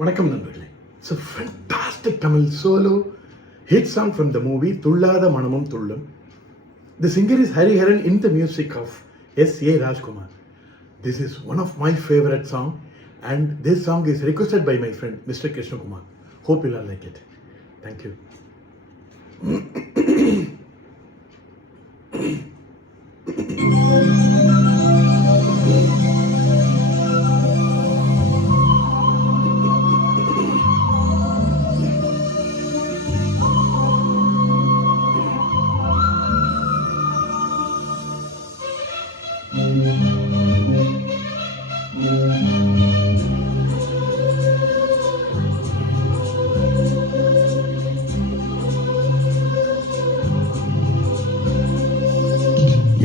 வணக்கம் நண்பர்களே. It's a fantastic Tamil solo hit song from the movie Thullada Manamum Thullum. The singer is Hariharan in the music of S.A. Rajkumar. This is one of my favorite songs and this song is requested by my friend Mr. Krishna Kumar. Hope you all like it. Thank you.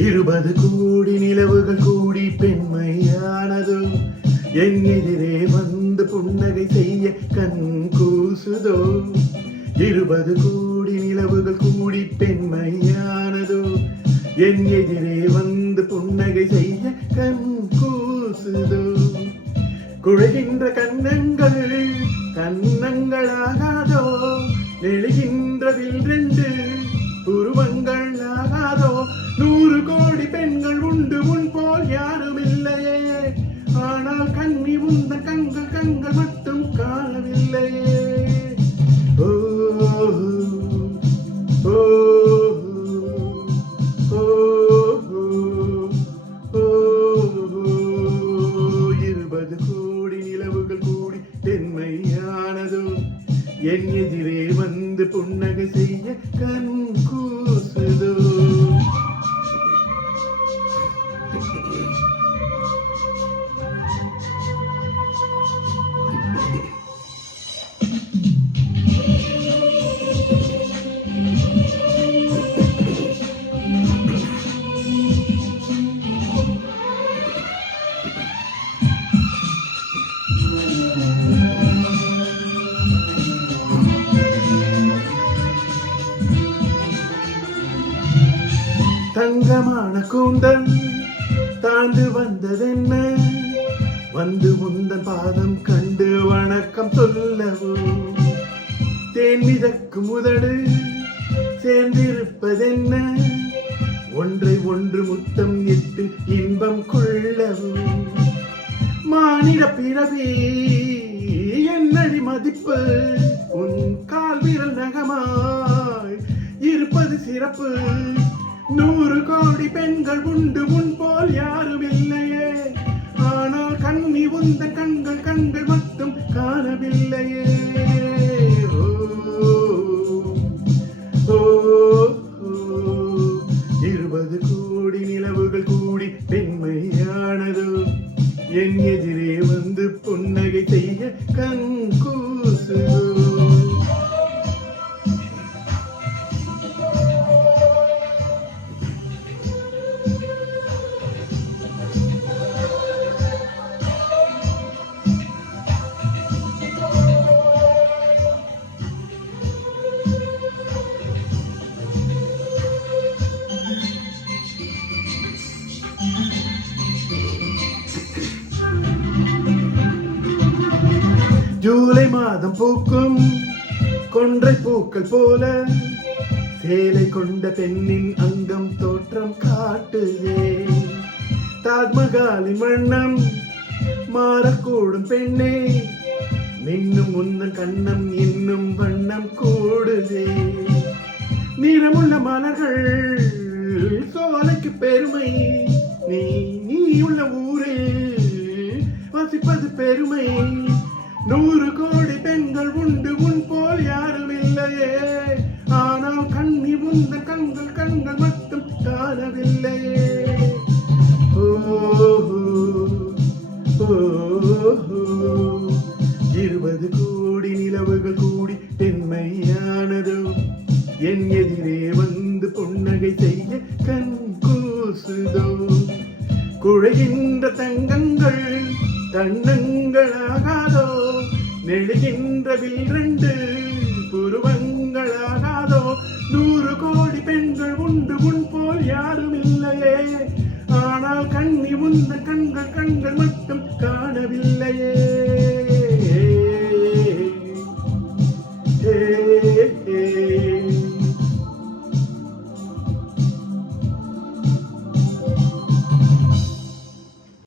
இருபது கோடி நிலவுகள் கூடி பெண்மையானதோ, என் எதிரே வந்து புன்னகை செய்ய கண் கூசுதோ. 20 கோடி நிலவுகள் கூடி பெண்மையானதோ, என் எதிரே வந்து புன்னகை செய்ய கண் கூசுதோ. குழைகின்ற கண்ணங்கள் கண்ணங்களாகாதோ, நெழுகின்றதில் 2 புருவங்கள் ஆகாதோ. 100 கோடி பெண்கள் உண்டு உன் போல் யாரும் இல்லையே, ஆனால் கண்ணி உந்த கண்கள் கண்கள் மட்டும் காணவில்லையே. ஓ ஓ ஓ 20 கோடி நிலவுகள் கூடி பெண்மையானதோ, என் எதிரே வந்து புன்னகை செய்ய கண் கூசுதோ. தங்கமான கூந்தல் தாண்டு வந்ததென்ன, வந்து முந்தன் பாதம் கண்டு வணக்கம் சொல்லவோ. தேன் மிதக்கும் முதடு சேர்ந்திருப்பதென்ன, ஒன்றை ஒன்று முத்தம் இட்டு இன்பம் கொள்ளவோ. மானிட பிறவி என்னடி மதிப்பு, உன் கால் விரல் நகமாய் இருப்பது சிறப்பு. 100 கோடி பெண்கள் உண்டு உன் போல் யாரும் இல்லையே, ஆனால் கண்ணி உந்த கண்கள் கண்கள் மட்டும் காணவில்லையே. ஓ ஓ 20 கோடி நிலவுகள் கூடி பெண்மையானதோ, என் எதிரே வந்து புன்னகை செய்ய கண் கூசுதோ. ஜூலை மாதம் பூக்கும் கொன்றை பூக்கள் போல, சேலை கொண்ட பெண்ணின் அங்கம் தோற்றம் காட்டுதே. தாஜ்மஹாலின் வண்ணம் மாறக்கூடும் பெண்ணே, மின்னும் முந்தன் கண்ணம் இன்னும் வண்ணம் கூடுதே. நிறமுள்ள மலர்கள் சோலைக்கு பெருமை, நீ உள்ள ஊரில் வசிப்பது பெருமை. 100 கோடி பெண்கள் உண்டு உன் போல் யாரும் இல்லையே, ஆனால் கண்ணி உந்த கண்கள் கண்கள் மட்டும் காணவில்லையே. ஓ 20 கோடி நிலவுகள் கூடி பெண்மையானதோ, என் எதிரே வந்து புன்னகை செய்ய கண் கூசுதோ. குழைகின்ற தங்கங்கள் தன்னங்களாகாதோ, நெழுகின்றதில் 2 புருவங்களாகாதோ. 100 கோடி பெண்கள் உண்டு உன் போல் யாரும் இல்லையே, ஆனால் கண்ணி உந்த கண்கள் கண்கள்